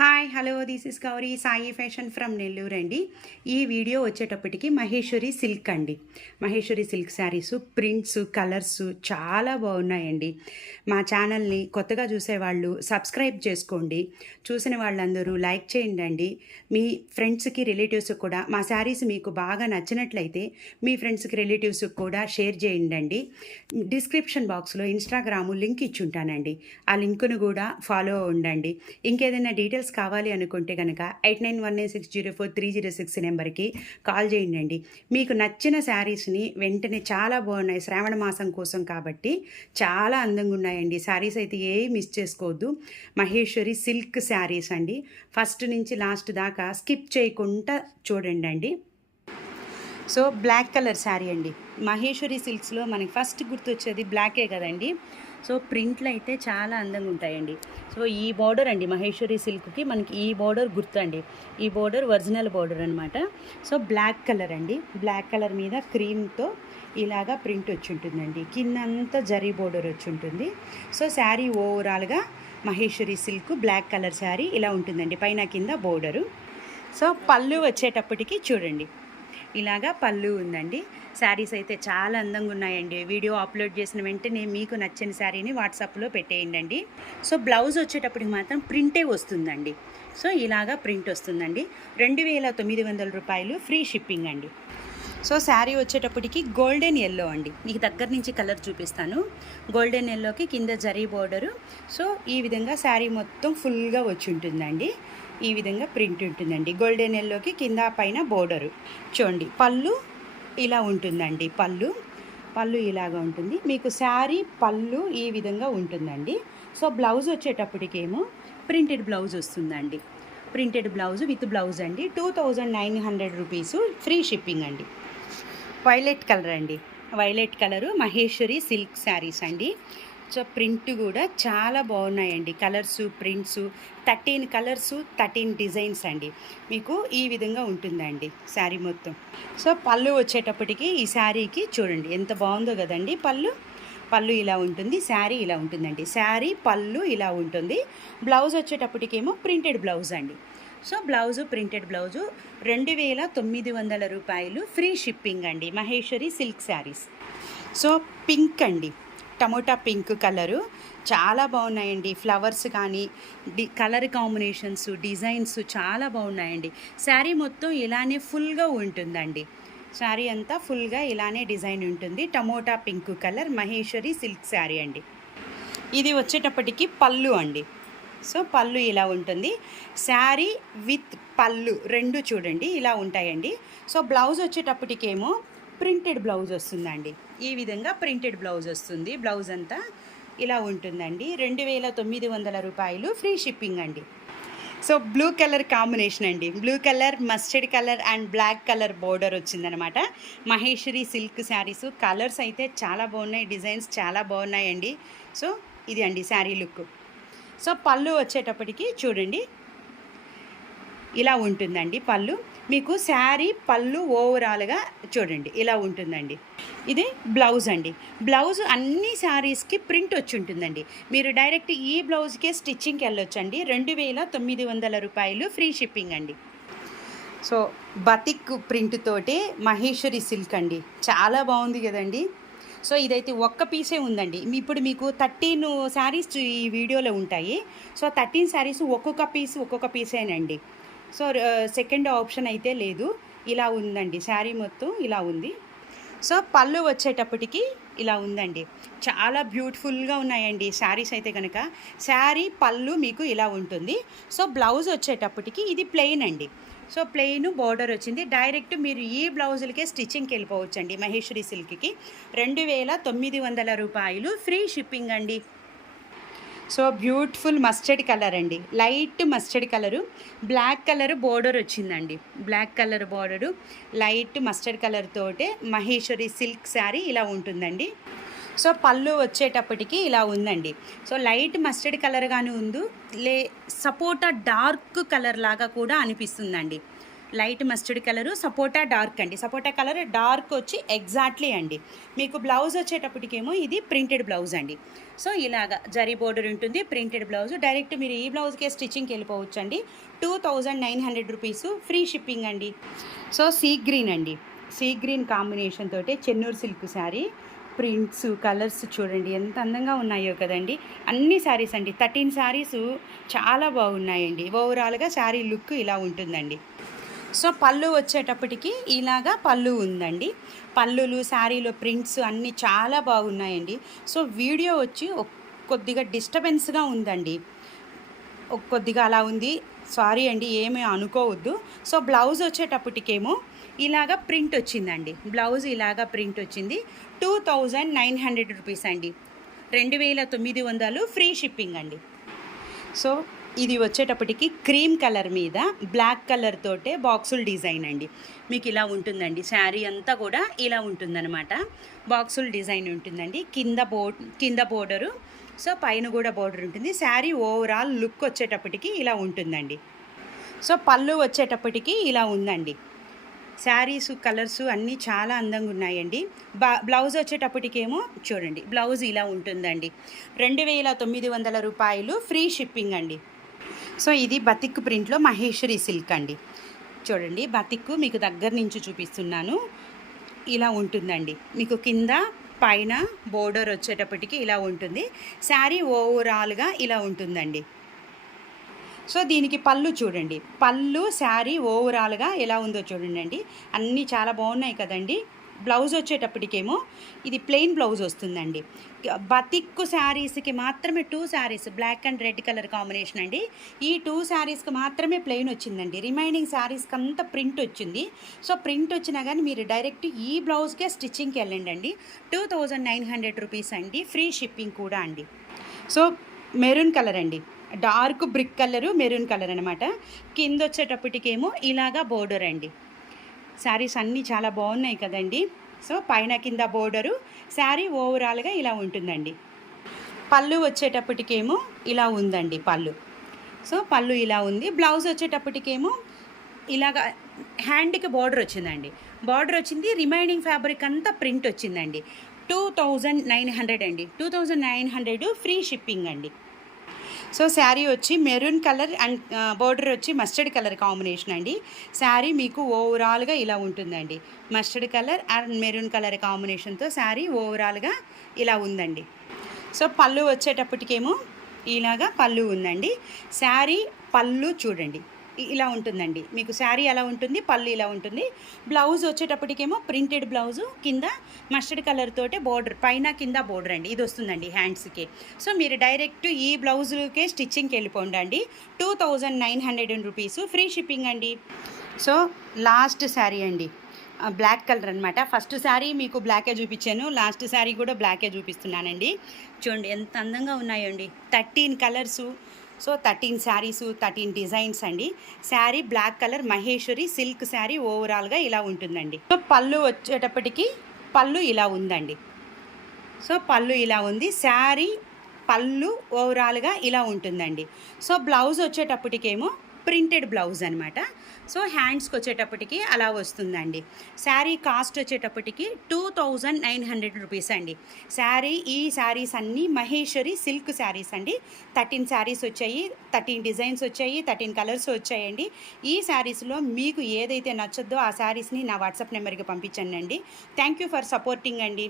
Hi hello this is Gauri Sai fashion from Nellore అండి. ఈ video వచ్చేటప్పటికి మహేశ్వరి సిల్క్ అండి. Maheshwari silk saris prints colours చాలా బాగున్నాయండి. మా ఛానల్ని కొత్తగా చూసేవాళ్ళు సబ్స్క్రైబ్ చేసుకోండి. చూసిన వాళ్ళందరూ లైక్ చేయండి అండి. మీ ఫ్రెండ్స్కి రిలేటివ్స్కి కూడా మా శారీస్ మీకు బాగా నచ్చినట్లయితే మీ ఫ్రెండ్స్కి రిలేటివ్స్కి కూడా షేర్ చేయండి అండి. డిస్క్రిప్షన్ బాక్స్లో ఇన్స్టాగ్రాము లింక్ ఇచ్చుంటానండి. ఆ లింకును కూడా ఫాలో ఉండండి. ఇంకేదైనా డీటెయిల్స్ కావాలి అనుకుంటే కనుక 8919604306 నెంబర్కి కాల్ చేయండి. మీకు నచ్చిన శారీస్ని వెంటనే చాలా బాగున్నాయి, శ్రావణ మాసం కోసం కాబట్టి చాలా అందంగా ఉన్నాయండి. శారీస్ అయితే ఏ మిస్ చేసుకోవద్దు. మహేశ్వరి సిల్క్ శారీస్ అండి. ఫస్ట్ నుంచి లాస్ట్ దాకా స్కిప్ చేయకుండా చూడండి అండి. సో బ్లాక్ కలర్ శారీ అండి. మహేశ్వరి సిల్క్స్లో మనకి ఫస్ట్ గుర్తొచ్చేది బ్లాకే కదండి. సో ప్రింట్లు అయితే చాలా అందంగా ఉంటాయండి. సో ఈ బార్డర్ అండి మహేశ్వరి సిల్క్కి మనకి ఈ బార్డర్ గుర్తండి. ఈ బార్డర్ ఒరిజినల్ బార్డర్ అనమాట. సో బ్లాక్ కలర్ అండి. బ్లాక్ కలర్ మీద క్రీమ్తో ఇలాగా ప్రింట్ వచ్చి ఉంటుందండి. కిందంతా జరీ బార్డర్ వచ్చి ఉంటుంది. సో శారీ ఓవరాల్గా Maheshwari silk black colour sari ఇలా ఉంటుందండి. పైన కింద బోర్డరు. సో పళ్ళు వచ్చేటప్పటికి చూడండి, ఇలాగా పళ్ళు ఉందండి. శారీస్ అయితే చాలా అందంగా ఉన్నాయండి. వీడియో అప్లోడ్ చేసిన వెంటనే మీకు నచ్చిన శారీని వాట్సాప్లో పెట్టేయండి. సో బ్లౌజ్ వచ్చేటప్పటికి మాత్రం ప్రింటే వస్తుందండి. సో ఇలాగా ప్రింట్ వస్తుందండి. 2900 రూపాయలు ఫ్రీ షిప్పింగ్ అండి. సో శారీ వచ్చేటప్పటికి గోల్డెన్ ఎల్లో అండి. మీకు దగ్గర నుంచి కలర్ చూపిస్తాను. గోల్డెన్ ఎల్లోకి కింద జరీ బోర్డరు. సో ఈ విధంగా శారీ మొత్తం ఫుల్గా వచ్చి ఉంటుందండి. ఈ విధంగా ప్రింట్ ఉంటుందండి. గోల్డెన్ ఎల్లోకి కింద పైన బోర్డరు. చూడండి పళ్ళు ఇలా ఉంటుందండి. పళ్ళు ఇలాగా ఉంటుంది. మీకు శారీ పళ్ళు ఈ విధంగా ఉంటుందండి. సో బ్లౌజ్ వచ్చేటప్పటికేమో ప్రింటెడ్ బ్లౌజ్ వస్తుందండి. ప్రింటెడ్ బ్లౌజ్ విత్ బ్లౌజ్ అండి. 2900 రూపీసు ఫ్రీ షిప్పింగ్ అండి. వైలెట్ కలర్ అండి. Violet colour Maheshwari silk saris అండి. సో ప్రింట్ కూడా చాలా బాగున్నాయండి. కలర్సు ప్రింట్సు 13 కలర్సు 13 డిజైన్స్ అండి. మీకు ఈ విధంగా ఉంటుందండి శారీ మొత్తం. సో పళ్ళు వచ్చేటప్పటికి ఈ శారీకి చూడండి ఎంత బాగుందో కదండి. పళ్ళు ఇలా ఉంటుంది, శారీ ఇలా ఉంటుందండి. శారీ పళ్ళు ఇలా ఉంటుంది. బ్లౌజ్ వచ్చేటప్పటికేమో ప్రింటెడ్ బ్లౌజ్ అండి. సో బ్లౌజు ప్రింటెడ్ బ్లౌజు 2900 రూపాయలు ఫ్రీ షిప్పింగ్ అండి. Maheshwari silk saris. So pink అండి, టమోటా పింక్ కలరు చాలా బాగున్నాయండి. ఫ్లవర్స్ కానీ కలర్ కాంబినేషన్స్ డిజైన్స్ చాలా బాగున్నాయండి. శారీ మొత్తం ఇలానే ఫుల్గా ఉంటుందండి. శారీ అంతా ఫుల్గా ఇలానే డిజైన్ ఉంటుంది. Tomato pink colour Maheshwari silk sari అండి. ఇది వచ్చేటప్పటికి పళ్ళు అండి. సో పళ్ళు ఇలా ఉంటుంది. శారీ విత్ పళ్ళు రెండు చూడండి ఇలా ఉంటాయండి. సో బ్లౌజ్ వచ్చేటప్పటికేమో ప్రింటెడ్ బ్లౌజ్ వస్తుందండి. ఈ విధంగా ప్రింటెడ్ బ్లౌజ్ వస్తుంది. బ్లౌజ్ అంతా ఇలా ఉంటుందండి. 2900 రూపాయలు ఫ్రీ షిప్పింగ్ అండి. సో బ్లూ కలర్ కాంబినేషన్ అండి. Blue colour mustard colour and black colour border వచ్చిందనమాట. మహేశ్వరి సిల్క్ శారీస్ కలర్స్ అయితే చాలా బాగున్నాయి, డిజైన్స్ చాలా బాగున్నాయండి. సో ఇది అండి శారీ లుక్. సో పళ్ళు వచ్చేటప్పటికి చూడండి ఇలా ఉంటుందండి. పళ్ళు మీకు శారీ పళ్ళు ఓవరాల్గా చూడండి ఇలా ఉంటుందండి. ఇది బ్లౌజ్ అండి. బ్లౌజ్ అన్ని శారీస్కి ప్రింట్ వచ్చి ఉంటుందండి. మీరు డైరెక్ట్ ఈ బ్లౌజ్కే స్టిచ్చింగ్కి వెళ్ళొచ్చండి. 2900 రూపాయలు ఫ్రీ షిప్పింగ్ అండి. సో బతిక్ ప్రింట్ తోటి మహేశ్వరి సిల్క్ అండి. చాలా బాగుంది కదండి. సో ఇదైతే ఒక్క పీసే ఉందండి. ఇప్పుడు మీకు 13 శారీస్ ఈ వీడియోలో ఉంటాయి. సో 13 శారీస్ ఒక్కొక్క పీసేనండి. సో సెకండ్ ఆప్షన్ అయితే లేదు. ఇలా ఉందండి శారీ మొత్తం ఇలా ఉంది. సో పళ్ళు వచ్చేటప్పటికి ఇలా ఉందండి. చాలా బ్యూటిఫుల్గా ఉన్నాయండి శారీస్ అయితే కనుక. శారీ పళ్ళు మీకు ఇలా ఉంటుంది. సో బ్లౌజ్ వచ్చేటప్పటికి ఇది ప్లెయిన్ అండి. సో ప్లెయిన్ బోర్డర్ వచ్చింది. డైరెక్ట్ మీరు ఈ బ్లౌజులకే స్టిచ్చింగ్కి వెళ్ళిపోవచ్చండి. మహేశ్వరి సిల్క్కి 2900 రూపాయలు ఫ్రీ షిప్పింగ్ అండి. సో బ్యూటిఫుల్ మస్టర్డ్ కలర్ అండి. Light mustard colour black colour border వచ్చిందండి. Black colour border light mustard colour తోటే మహేశ్వరి సిల్క్ శారీ ఇలా ఉంటుందండి. సో పళ్ళు వచ్చేటప్పటికి ఇలా ఉందండి. సో లైట్ మస్టర్డ్ కలర్గానే ఉంది, సపోటా డార్క్ కలర్ లాగా కూడా అనిపిస్తుందండి. లైట్ మస్టర్డ్ కలరు, సపోటా డార్క్ అండి. సపోటా కలర్ డార్క్ వచ్చి ఎగ్జాక్ట్లీ అండి. మీకు బ్లౌజ్ వచ్చేటప్పటికేమో ఇది ప్రింటెడ్ బ్లౌజ్ అండి. సో ఇలాగా జరీ బోర్డర్ ఉంటుంది, ప్రింటెడ్ బ్లౌజ్. డైరెక్ట్ మీరు ఈ బ్లౌజ్కే స్టిచ్చింగ్కి వెళ్ళిపోవచ్చు అండి. 2900 రూపీస్, ఫ్రీ షిప్పింగ్ అండి. సో సీ గ్రీన్ అండి, సీ గ్రీన్ కాంబినేషన్ తోటి Chennur silk sari. Prints colours చూడండి ఎంత అందంగా ఉన్నాయో కదండి. అన్ని శారీస్ అండి, 13 శారీస్ చాలా బాగున్నాయండి. ఓవరాల్గా శారీ లుక్ ఇలా ఉంటుందండి. సో పళ్ళు వచ్చేటప్పటికి ఇలాగా పళ్ళు ఉందండి. పళ్ళులు శారీలో ప్రింట్స్ అన్నీ చాలా బాగున్నాయండి. సో వీడియో వచ్చి కొద్దిగా డిస్టర్బెన్స్గా ఉందండి, కొద్దిగా అలా ఉంది, సారీ అండి, ఏమీ అనుకోవద్దు. సో బ్లౌజ్ వచ్చేటప్పటికేమో ఇలాగా ప్రింట్ వచ్చిందండి. బ్లౌజ్ ఇలాగా ప్రింట్ వచ్చింది. 2900 రూపీస్ అండి, 2900, ఫ్రీ షిప్పింగ్ అండి. సో ఇది వచ్చేటప్పటికి క్రీమ్ కలర్ మీద బ్లాక్ కలర్ తోటే బాక్సుల్ డిజైన్ అండి. మీకు ఇలా ఉంటుందండి, శారీ అంతా కూడా ఇలా ఉంటుందన్నమాట. బాక్సుల్ డిజైన్ ఉంటుందండి. కింద బోర్డరు, సో పైన కూడా బోర్డర్ ఉంటుంది. శారీ ఓవరాల్ లుక్ వచ్చేటప్పటికి ఇలా ఉంటుందండి. సో పళ్ళు వచ్చేటప్పటికి ఇలా ఉందండి. శారీస్ కలర్స్ అన్నీ చాలా అందంగా ఉన్నాయండి. బ్లౌజ్ వచ్చేటప్పటికేమో చూడండి, బ్లౌజ్ ఇలా ఉంటుందండి. 2900 రూపాయలు, ఫ్రీ షిప్పింగ్ అండి. సో ఇది బతిక్ ప్రింట్లో మహేశ్వరి సిల్క్ అండి. చూడండి బతిక్ మీకు దగ్గర నుంచి చూపిస్తున్నాను. ఇలా ఉంటుందండి. మీకు కింద పైన బోర్డర్ వచ్చేటప్పటికి ఇలా ఉంటుంది. శారీ ఓవరాల్గా ఇలా ఉంటుందండి. సో దీనికి పళ్ళు చూడండి, పళ్ళు శారీ ఓవరాల్గా ఎలా ఉందో చూడండి. అన్నీ చాలా బాగున్నాయి కదండి. బ్లౌజ్ వచ్చేటప్పటికేమో ఇది ప్లెయిన్ బ్లౌజ్ వస్తుందండి. బతిక్ శారీస్కి మాత్రమే 2 saris black and red colour combination అండి. ఈ 2 శారీస్కి మాత్రమే ప్లెయిన్ వచ్చిందండి. రిమైనింగ్ శారీస్కి అంతా ప్రింట్ వచ్చింది. సో ప్రింట్ వచ్చినా కానీ మీరు డైరెక్ట్ ఈ బ్లౌజ్కే స్టిచ్చింగ్కి వెళ్ళండి. 2900 రూపీస్ అండి, ఫ్రీ షిప్పింగ్ కూడా అండి. సో మెరూన్ కలర్ అండి, dark brick colour maroon colour అనమాట. కింద వచ్చేటప్పటికేమో ఇలాగా బోర్డర్ అండి. శారీస్ అన్నీ చాలా బాగున్నాయి కదండి. సో పైన కింద బోర్డరు, శారీ ఓవరాల్గా ఇలా ఉంటుందండి. పళ్ళు వచ్చేటప్పటికేమో ఇలా ఉందండి పళ్ళు. సో పళ్ళు ఇలా ఉంది. బ్లౌజ్ వచ్చేటప్పటికేమో ఇలాగా హ్యాండ్కి బోర్డర్ వచ్చిందండి. బోర్డర్ వచ్చింది, రిమైనింగ్ ఫ్యాబ్రిక్ అంతా ప్రింట్ వచ్చిందండి. 2900 అండి, 2900, ఫ్రీ షిప్పింగ్ అండి. సో శారీ వచ్చి మెరూన్ కలర్ అండ్ బోర్డర్ వచ్చి మస్టర్డ్ కలర్ కాంబినేషన్ అండి. శారీ మీకు ఓవరాల్గా ఇలా ఉంటుందండి. Mustard colour and maroon colour కాంబినేషన్తో శారీ ఓవరాల్గా ఇలా ఉందండి. సో పళ్ళు వచ్చేటప్పటికేమో ఇలాగా పళ్ళు ఉందండి. శారీ పళ్ళు చూడండి ఇలా ఉంటుందండి. మీకు శారీ ఎలా ఉంటుంది, పళ్ళు ఇలా ఉంటుంది. బ్లౌజ్ వచ్చేటప్పటికేమో ప్రింటెడ్ బ్లౌజు, కింద మస్టర్డ్ కలర్ తోటే బోర్డర్, పైన కింద బోర్డర్ అండి. ఇది వస్తుందండి హ్యాండ్స్కి. సో మీరు డైరెక్ట్ ఈ బ్లౌజులకే స్టిచ్చింగ్కి వెళ్ళిపోండి. 2900 రూపీస్, ఫ్రీ షిప్పింగ్ అండి. సో లాస్ట్ శారీ అండి, బ్లాక్ కలర్ అనమాట. ఫస్ట్ శారీ మీకు బ్లాకే చూపించాను, లాస్ట్ శారీ కూడా బ్లాకే చూపిస్తున్నానండి. చూడండి ఎంత అందంగా ఉన్నాయండి. 13 కలర్సు, సో 13 శారీసు, 13 డిజైన్స్ అండి. Sari black colour Maheshwari silk sari ఓవరాల్గా ఇలా ఉంటుందండి. సో పళ్ళు వచ్చేటప్పటికి పళ్ళు ఇలా ఉందండి. సో పళ్ళు ఇలా ఉంది. శారీ పళ్ళు ఓవరాల్గా ఇలా ఉంటుందండి. సో బ్లౌజ్ వచ్చేటప్పటికేమో ప్రింటెడ్ బ్లౌజ్ అనమాట. సో హ్యాండ్స్కి వచ్చేటప్పటికి అలా వస్తుందండి. శారీ కాస్ట్ వచ్చేటప్పటికి 2900 రూపీస్ అండి. ఈ శారీస్ అన్నీ మహేశ్వరి సిల్క్ శారీస్ అండి. 13 శారీస్ వచ్చాయి, 13 డిజైన్స్ వచ్చాయి, 13 కలర్స్ వచ్చాయండి. ఈ శారీస్లో మీకు ఏదైతే నచ్చద్దో ఆ శారీస్ని నా వాట్సాప్ నెంబర్కి పంపించండి అండి. థ్యాంక్ యూ ఫర్ సపోర్టింగ్ అండి.